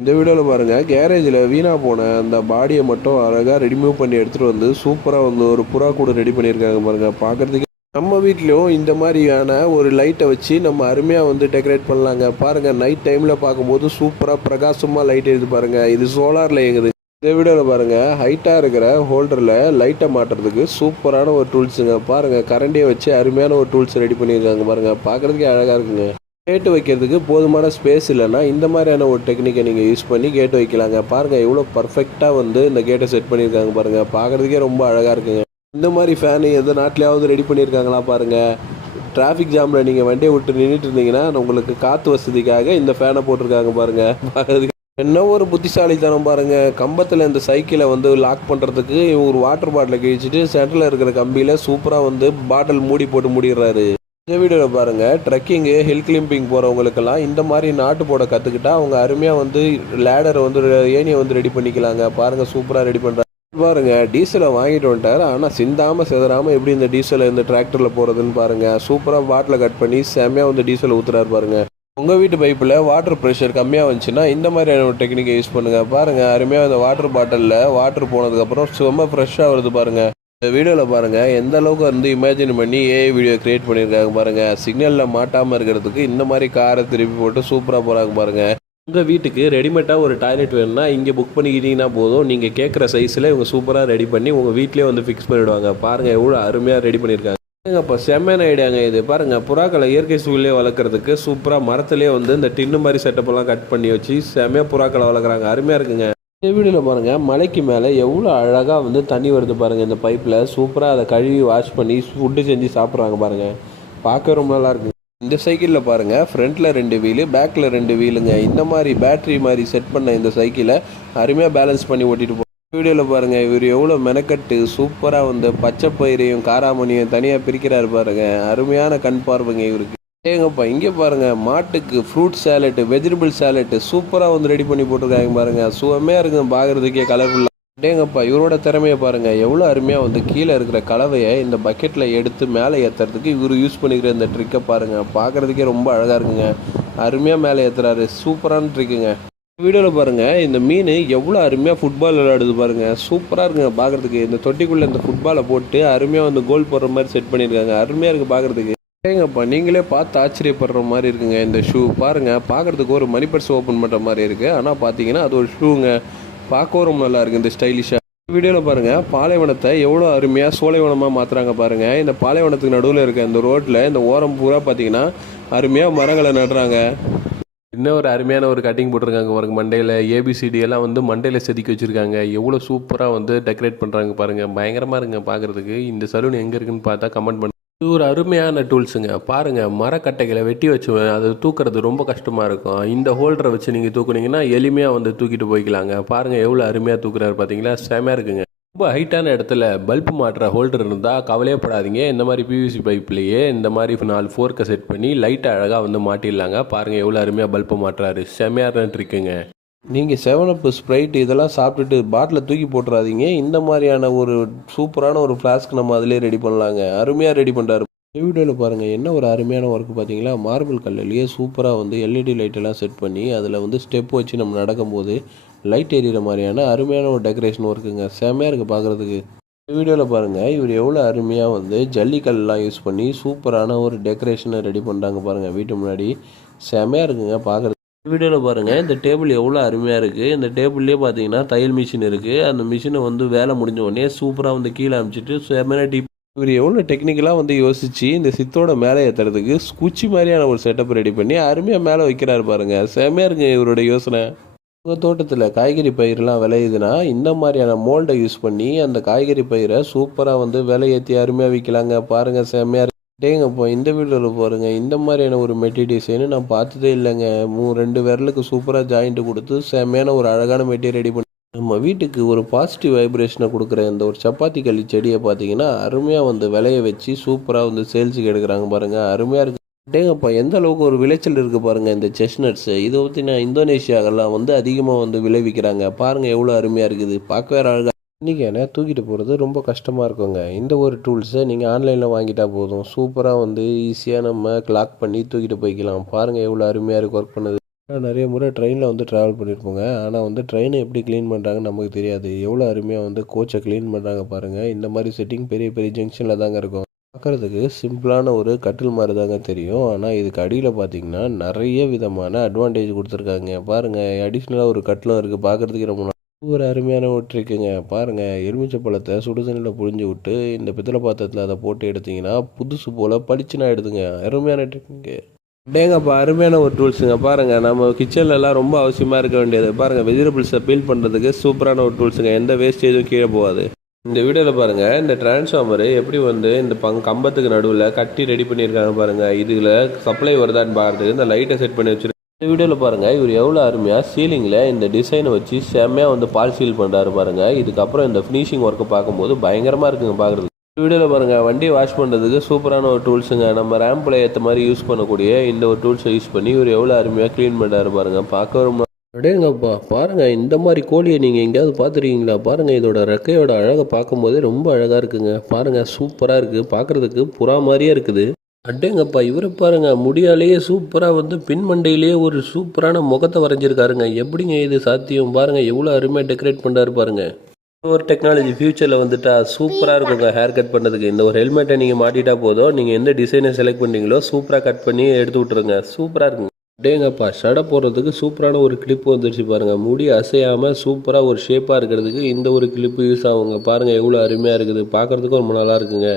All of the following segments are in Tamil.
இந்த வீடியோவில் பாருங்கள் கேரேஜில் வீணாக போன அந்த பாடியை மட்டும் அழகாக ரெடிமூவ் பண்ணி எடுத்துகிட்டு வந்து சூப்பராக வந்து ஒரு புறா கூட ரெடி பண்ணியிருக்காங்க பாருங்கள் பார்க்குறதுக்கு நம்ம வீட்லேயும் இந்த மாதிரியான ஒரு லைட்டை வச்சு நம்ம அருமையாக வந்து டெக்கரேட் பண்ணலாங்க. பாருங்கள் நைட் டைமில் பார்க்கும்போது சூப்பராக பிரகாசமாக லைட் எரியுது பாருங்கள் இது சோலாரில் இயங்குது. இந்த வீடியோவில் பாருங்கள் ஹைட்டாக இருக்கிற ஹோல்டரில் லைட்டை மாட்டுறதுக்கு சூப்பரான ஒரு டூல்ஸுங்க பாருங்கள் கரண்டியை வச்சு அருமையான ஒரு டூல்ஸ் ரெடி பண்ணியிருக்காங்க பாருங்கள் பார்க்குறதுக்கே அழகாக இருக்குங்க. கேட்டு வைக்கிறதுக்கு போதுமான ஸ்பேஸ் இல்லைன்னா இந்த மாதிரியான ஒரு டெக்னிக்கை நீங்கள் யூஸ் பண்ணி கேட்டு வைக்கலாங்க. பாருங்கள் எவ்வளோ பர்ஃபெக்டாக வந்து இந்த கேட்டை செட் பண்ணியிருக்காங்க பாருங்கள் பார்க்குறதுக்கே ரொம்ப அழகாக இருக்குங்க. இந்த மாதிரி ஃபேனு எந்த நாட்டிலையாவது ரெடி பண்ணியிருக்காங்களா பாருங்கள் டிராஃபிக் ஜாமில் நீங்கள் வண்டியை விட்டு நின்றுட்டு இருந்தீங்கன்னா உங்களுக்கு காற்று வசதிக்காக இந்த ஃபேனை போட்டிருக்காங்க பாருங்கள் பார்க்குறதுக்கு என்ன ஒரு புத்திசாலித்தனம் பாருங்க. கம்பத்தில் இந்த சைக்கிளை வந்து லாக் பண்ணுறதுக்கு இவங்க ஒரு வாட்டர் பாட்டிலை கிழிச்சிட்டு சென்டரில் இருக்கிற கம்பியில் சூப்பராக வந்து பாட்டில் மூடி போட்டு மூடிடுறாரு. இந்த வீடியோவில் பாருங்கள் ட்ரெக்கிங்கு ஹில் கிளிம்பிங் போகிறவங்களுக்கெல்லாம் இந்த மாதிரி நாட்டு போட கற்றுக்கிட்டா அவங்க அருமையாக வந்து லேடரை வந்து ஏணியை வந்து ரெடி பண்ணிக்கலாங்க. பாருங்கள் சூப்பராக ரெடி பண்ணுறாங்க பாருங்கள் டீசலை வாங்கிட்டு வந்துட்டார். ஆனால் சிந்தாமல் செதறாமல் எப்படி இந்த டீசலை இந்த டிராக்டரில் போகிறதுன்னு பாருங்கள் சூப்பராக பாட்டிலை கட் பண்ணி செம்மையாக வந்து டீசல் ஊற்றுறாரு பாருங்கள் உங்கள் வீட்டு பைப்பில் வாட்டர் ப்ரெஷர் கம்மியாக வந்துச்சுன்னா இந்த மாதிரியான ஒரு டெக்னிக்கை யூஸ் பண்ணுங்கள் பாருங்கள் அருமையாக அந்த வாட்டர் பாட்டிலில் வாட்டர் போனதுக்கப்புறம் ரொம்ப ஃப்ரெஷ்ஷாக வருது பாருங்கள் இந்த வீடியோவில் பாருங்கள் எந்த அளவுக்கு வந்து இமேஜின் பண்ணி ஏஐ வீடியோ கிரியேட் பண்ணியிருக்காங்க பாருங்கள் சிக்னலில் மாட்டாமல் இருக்கிறதுக்கு இந்த மாதிரி காரை திருப்பி போட்டு சூப்பராக போகிறாங்க பாருங்கள் உங்கள் வீட்டுக்கு ரெடிமேடாக ஒரு டாய்லெட் வேணும்னா இங்கே புக் பண்ணிக்கிட்டீங்கன்னா போதும். நீங்கள் கேட்குற சைஸில் இவங்க சூப்பராக ரெடி பண்ணி உங்கள் வீட்டிலே வந்து ஃபிக்ஸ் பண்ணிவிடுவாங்க பாருங்கள் எவ்வளோ அருமையாக ரெடி பண்ணியிருக்காங்க இப்போ செம்மையான ஐடியாங்க இது. பாருங்க புறாக்களை இயற்கை சூழலே வளர்க்குறதுக்கு சூப்பராக மரத்துலேயே வந்து இந்த டின்னு மாதிரி செட்டப்பெல்லாம் கட் பண்ணி வச்சு செம்மையாக புறாக்களை வளர்க்குறாங்க. அருமையாக இருக்குங்க. இந்த வீடியோவில் பாருங்கள் மலைக்கு மேலே எவ்வளோ அழகாக வந்து தண்ணி வருது பாருங்கள் இந்த பைப்பில் சூப்பராக அதை கழுவி வாஷ் பண்ணி ஃபுட்டு செஞ்சு சாப்பிட்றாங்க பாருங்கள் பார்க்க ரொம்ப நல்லாயிருக்கு இந்த சைக்கிளில் பாருங்க ஃப்ரண்ட்டில் ரெண்டு வீலு பேக்கில் ரெண்டு வீலுங்க இந்த மாதிரி பேட்ரி மாதிரி செட் பண்ண இந்த சைக்கிளை அருமையாக பேலன்ஸ் பண்ணி ஓட்டிகிட்டு போ வீடியோவில் பாருங்கள் இவர் எவ்வளோ மெனக்கட்டு சூப்பராக வந்து பச்சை பயிரையும் காராமணியும் தனியாக பிரிக்கிறார் பாருங்க. அருமையான கண் பார்வைங்க இவருக்கு. ஏங்கப்பா இங்கே பாருங்க மாட்டுக்கு ஃப்ரூட் சேலட்டு வெஜிடபிள் சேலட்டு சூப்பராக வந்து ரெடி பண்ணி போட்டிருக்காங்க பாருங்கள் சுவமையாக இருக்குங்க பார்க்குறதுக்கே கலர்ஃபுல்லாக டேங்கப்பா இவரோட திறமையை பாருங்கள் எவ்வளோ அருமையாக வந்து கீழே இருக்கிற கலவையை இந்த பக்கெட்டில் எடுத்து மேலே ஏற்றுறதுக்கு இவர் யூஸ் பண்ணிக்கிற இந்த ட்ரிக்கை பாருங்கள் பார்க்குறதுக்கே ரொம்ப அழகாக இருக்குங்க. அருமையாக மேலே ஏற்றுறாரு சூப்பரான ட்ரிக்குங்க வீடியோவில் பாருங்க இந்த மீன் எவ்வளோ அருமையாக ஃபுட்பால் விளையாடுது பாருங்க. சூப்பராக இருக்குங்க பார்க்குறதுக்கு இந்த தொட்டிக்குள்ளே இந்த ஃபுட்பாலை போட்டு அருமையாக வந்து கோல் போடுற மாதிரி செட் பண்ணியிருக்காங்க அருமையாக இருக்குது பார்க்குறதுக்கு ஏங்கப்பா நீங்களே பார்த்து ஆச்சரியப்படுற மாதிரி இருக்குங்க. இந்த ஷூ பாருங்கள் பார்க்குறதுக்கு ஒரு மணி பர்ஸ் ஓப்பன் பண்ணுற மாதிரி இருக்குது ஆனால் பார்த்தீங்கன்னா அது ஒரு ஷூங்க பார்க்கவும் ரொம்ப நல்லா இருக்குது இந்த ஸ்டைலிஷாக வீடியோவில் பாருங்கள் பாலைவனத்தை எவ்வளோ அருமையாக சோலைவனமாக மாற்றுறாங்க பாருங்கள் இந்த பாலைவனத்துக்கு நடுவில் இருக்க இந்த ரோட்டில் இந்த ஓரம் பூரா பார்த்தீங்கன்னா அருமையாக மரங்களை நடுறாங்க. இன்னும் ஒரு அருமையான ஒரு கட்டிங் போட்டிருக்காங்க பாருங்க மண்டையில். ஏபிசிடி எல்லாம் வந்து மண்டையில் செதுக்கி வச்சுருக்காங்க. எவ்வளோ சூப்பராக வந்து டெக்கரேட் பண்ணுறாங்க பாருங்கள் பயங்கரமாக இருங்க பார்க்குறதுக்கு. இந்த சலூன் எங்கே இருக்குன்னு பார்த்தா கமெண்ட் பண்ணு இது ஒரு அருமையான டூல்ஸுங்க. பாருங்கள் மரக்கட்டைகளை வெட்டி வச்சுவேன். அது தூக்குறது ரொம்ப கஷ்டமாக இருக்கும். இந்த ஹோல்டரை வச்சு நீங்கள் தூக்குனீங்கன்னா எளிமையாக வந்து தூக்கிட்டு போய்க்கலாங்க. பாருங்கள் எவ்வளோ அருமையாக தூக்குறாரு பார்த்தீங்களா செமையாக இருக்குங்க. ரொம்ப ஹைட்டான இடத்துல பல்ப் மாட்டுற ஹோல்டர் இருந்தால் கவலையப்படாதீங்க. இந்த மாதிரி பிவிசி பைப்லேயே இந்த மாதிரி நாலு ஃபோர்க்கை செட் பண்ணி லைட்டை அழகாக வந்து மாட்டிடலாங்க. பாருங்கள் எவ்வளோ அருமையாக பல்ப்பு மாட்டுறாரு. செமையாக இருக்குங்க நீங்கள் செவன் அப் ஸ்ப்ரைட் இதெல்லாம் சாப்பிட்டுட்டு பாட்டில் தூக்கி போட்டுறாதீங்க. இந்த மாதிரியான ஒரு சூப்பரான ஒரு ஃப்ளாஸ்க் நம்ம அதிலே ரெடி பண்ணலாங்க. அருமையாக ரெடி பண்ணுறாரு வீடியோவில் பாருங்கள் என்ன ஒரு அருமையான ஒர்க் பார்த்தீங்களா மார்பிள் கல்லுலேயே சூப்பராக வந்து எல்இடி லைட்டெல்லாம் செட் பண்ணி அதில் வந்து ஸ்டெப் வச்சு நம்ம நடக்கும்போது லைட் எரியிற மாதிரியான அருமையான ஒரு டெக்கரேஷன் ஒர்க்குங்க செமையாக இருக்குது பார்க்குறதுக்கு வீடியோவில் பாருங்கள் இவர் எவ்வளோ அருமையாக வந்து ஜல்லிக்கல்லாம் யூஸ் பண்ணி சூப்பரான ஒரு டெக்கரேஷனை ரெடி பண்ணுறாங்க பாருங்கள் வீட்டு முன்னாடி செமையாக இருக்குங்க பார்க்குறது வீடியோவில் பாருங்கள் இந்த டேபிள் எவ்வளோ அருமையாக இருக்குது இந்த டேபிள்லேயே பார்த்தீங்கன்னா தையல் மிஷின் இருக்குது அந்த மிஷினை வந்து வேலை முடிஞ்ச உடனே சூப்பராக வந்து கீழே அமைச்சிட்டு செம்மையான டீப் இவர் எவ்வளோ டெக்னிக்கலாக வந்து யோசிச்சு இந்த சித்தோட மேலே ஏற்றுறதுக்கு குச்சி மாதிரியான ஒரு செட்டப் ரெடி பண்ணி அருமையாக மேலே வைக்கிறாரு பாருங்கள் செமையாக இருக்குங்க இவரோட யோசனை. உங்கள் தோட்டத்தில் காய்கறி பயிரெலாம் விளையுதுன்னா இந்த மாதிரியான மோல்டை யூஸ் பண்ணி அந்த காய்கறி பயிரை சூப்பராக வந்து விலை ஏற்றி அருமையாக விற்கலாங்க பாருங்கள் செம்மையாக இருக்கு. டேங்கப்பா இந்த வீடியோவில் பாருங்க இந்த மாதிரியான ஒரு மெட்டி டிசைனு நான் பார்த்ததே இல்லைங்க. மூ ரெண்டு விரலுக்கு சூப்பராக ஜாயிண்ட் கொடுத்து செம்மையான ஒரு அழகான மெட்டி ரெடி பண்ணி நம்ம வீட்டுக்கு ஒரு பாசிட்டிவ் வைப்ரேஷனை கொடுக்குற இந்த ஒரு சப்பாத்தி கள்ளி செடியை பார்த்தீங்கன்னா அருமையாக வந்து விளைய வச்சு சூப்பராக வந்து சேல்ஸுக்கு எடுக்கிறாங்க பாருங்கள் அருமையாக இருக்குது டேங்கப்பா எந்த அளவுக்கு ஒரு விளைச்சல் இருக்குது பாருங்கள் இந்த செஸ்னட்ஸு இதை பற்றி நான் இந்தோனேஷியாவெல்லாம் வந்து அதிகமாக வந்து விளைவிக்கிறாங்க. பாருங்கள் எவ்வளோ அருமையாக இருக்குது. பார்க்கவே அழகாக இன்றைக்கி என்ன தூக்கிட்டு போகிறது ரொம்ப கஷ்டமாக இருக்குங்க. இந்த ஒரு டூல்ஸை நீங்கள் ஆன்லைனில் வாங்கிட்டா போதும். சூப்பராக வந்து ஈஸியாக நம்ம கிளாக் பண்ணி தூக்கிட்டு போய்க்கலாம். பாருங்கள் எவ்வளோ அருமையாக இருக்குது ஒர்க் பண்ணுது. நான் நிறைய முறை ட்ரெயினில் வந்து ட்ராவல் பண்ணியிருப்போங்க ஆனால் வந்து ட்ரெயினை எப்படி க்ளீன் பண்ணுறாங்கன்னு நமக்கு தெரியாது. எவ்வளோ அருமையாக வந்து கோச்சை க்ளீன் பண்ணுறாங்க பாருங்கள் இந்த மாதிரி செட்டிங் பெரிய பெரிய ஜங்ஷனில் தாங்க இருக்கும். பார்க்குறதுக்கு சிம்பிளான ஒரு கட்டில் மாதிரி தாங்க தெரியும். ஆனால் இதுக்கு அடியில் பார்த்தீங்கன்னா நிறைய விதமான அட்வான்டேஜ் கொடுத்துருக்காங்க. பாருங்கள் அடிஷ்னலாக ஒரு கட்டிலும் இருக்குது பார்க்குறதுக்கு ரொம்ப ஒரு அருமையான ஒரு ட்ரிக்குங்க பாருங்கள் எலுமிச்சை பழத்தை சுடுதண்ணியில் புழிஞ்சு விட்டு இந்த பித்தளை பாத்திரத்தில் அதை போட்டு எடுத்தீங்கன்னா புதுசு போல் பளிச்சுனா எடுத்துங்க அருமையான ட்ரிக்குங்க டேங்கப்பா அருமையான ஒரு டூல்ஸுங்க. பாருங்கள் நம்ம கிச்சன்லலாம் ரொம்ப அவசியமாக இருக்க வேண்டியது. பாருங்கள் வெஜிடபிள்ஸை பீல் பண்ணுறதுக்கு சூப்பரான ஒரு டூல்ஸுங்க. எந்த வேஸ்டேஜும் கீழே போகாது. இந்த வீடியோவில் பாருங்கள் இந்த டிரான்ஸ்ஃபார்மரு எப்படி வந்து இந்த பங் கம்பத்துக்கு நடுவில் கட்டி ரெடி பண்ணியிருக்காங்க பாருங்கள் இதில் சப்ளை வருதான்னு பார்க்கறதுக்கு இந்த லைட்டை செட் பண்ணி வச்சிருக்காங்க இந்த வீடியோவில் பாருங்கள் இவர் எவ்வளோ அருமையாக சீலிங்கில் இந்த டிசைனை வச்சு செம்மையாக வந்து பால் சீல் பண்ணுறாரு பாருங்கள் இதுக்கப்புறம் இந்த ஃபினிஷிங் ஒர்க்கை பார்க்கும்போது பயங்கரமாக இருக்குங்க பார்க்குறதுக்கு வீடியோவில் பாருங்கள் வண்டியை வாஷ் பண்ணுறதுக்கு சூப்பரான ஒரு டூல்ஸுங்க நம்ம ரேம்பில் ஏற்ற மாதிரி யூஸ் பண்ணக்கூடிய இந்த ஒரு டூல்ஸை யூஸ் பண்ணி இவர் எவ்வளோ அருமையாக க்ளீன் பண்ணுறாரு பாருங்கள் பார்க்க ரொம்ப அடேங்கப்பா பாருங்கள் இந்த மாதிரி கோழியை நீங்கள் எங்கேயாவது பார்த்துருக்கீங்களா? பாருங்கள் இதோட ரெக்கையோட அழகை பார்க்கும்போதே ரொம்ப அழகாக இருக்குங்க. பாருங்கள் சூப்பராக இருக்குது பார்க்குறதுக்கு புறா மாதிரியே இருக்குது. அடேங்கப்பா இவரை பாருங்க முடியாலேயே சூப்பராக வந்து பின்மண்டையிலேயே ஒரு சூப்பரான முகத்தை வரைஞ்சிருக்காருங்க. எப்படிங்க இது சாத்தியம்? பாருங்க எவ்வளோ அருமையாக டெக்கரேட் பண்ணாரு பாருங்க. ஒரு டெக்னாலஜி ஃபியூச்சரில் வந்துட்டா சூப்பராக இருக்குங்க ஹேர் கட் பண்ணுறதுக்கு இந்த ஒரு ஹெல்மெட்டை நீங்கள் மாட்டிட்டா போதும். நீங்கள் எந்த டிசைனை செலக்ட் பண்ணீங்களோ சூப்பராக கட் பண்ணி எடுத்து விட்ருங்க சூப்பராக இருக்குங்க. டேங்கப்பா ஷடை போடுறதுக்கு சூப்பரான ஒரு கிளிப்பு வந்துருச்சு பாருங்கள் முடி அசையாமல் சூப்பராக ஒரு ஷேப்பாக இருக்கிறதுக்கு இந்த ஒரு கிளிப்பு யூஸ் ஆகுங்க. பாருங்கள் எவ்வளோ அருமையாக இருக்குது. பார்க்கறதுக்கும் ரொம்ப நல்லா இருக்குங்க.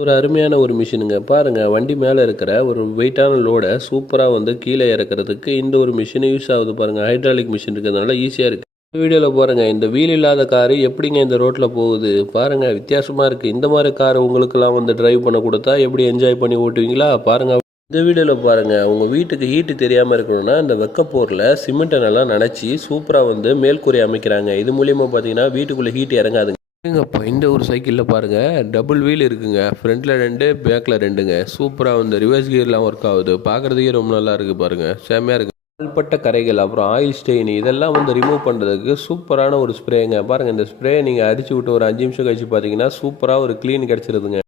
ஒரு அருமையான ஒரு மிஷினுங்க. பாருங்கள் வண்டி மேலே இருக்கிற ஒரு வெயிட்டான லோடை சூப்பராக வந்து கீழே இறக்கிறதுக்கு இந்த ஒரு மிஷின் யூஸ் ஆகுது பாருங்க. ஹைட்ராலிக் மிஷின் இருக்கிறதுனால ஈஸியாக இந்த வீடியோவில் பாருங்கள் இந்த வீல் இல்லாத காரு எப்படிங்க இந்த ரோட்டில் போகுது? பாருங்கள் வித்தியாசமாக இருக்குது இந்த மாதிரி கார் உங்களுக்கெல்லாம் வந்து டிரைவ் பண்ண கொடுத்தா எப்படி என்ஜாய் பண்ணி ஓட்டுவீங்களா? பாருங்கள் இந்த வீடியோவில் பாருங்கள் உங்கள் வீட்டுக்கு ஹீட்டு தெரியாமல் இருக்கணும்னா இந்த வெக்கப்போரில் சிமெண்ட்டை நல்லா நனைச்சி சூப்பராக வந்து மேல்கூரை அமைக்கிறாங்க. இது மூலியமாக பார்த்தீங்கன்னா வீட்டுக்குள்ளே ஹீட் இறங்காதுங்க. இப்போ இந்த ஒரு சைக்கிளில் பாருங்கள் டபுள் வீல் இருக்குங்க. ஃப்ரண்ட்டில் ரெண்டு பேக்கில் ரெண்டுங்க. சூப்பராக வந்து ரிவர்ஸ் கியர்லாம் ஒர்க் ஆகுது. பார்க்குறதுக்கே ரொம்ப நல்லா இருக்குது பாருங்கள் செம்மையாக இருக்குது நாள்பட்ட கரைகள் அப்புறம் ஆயில் ஸ்டெயின் இதெல்லாம் வந்து ரிமூவ் பண்ணுறதுக்கு சூப்பரான ஒரு ஸ்ப்ரேங்க பாருங்கள் இந்த ஸ்ப்ரே நீங்கள் அடிச்சு விட்டு ஒரு அஞ்சு நிமிஷம் கழிச்சு பார்த்தீங்கன்னா சூப்பராக ஒரு க்ளீன் கிடச்சிருதுங்க.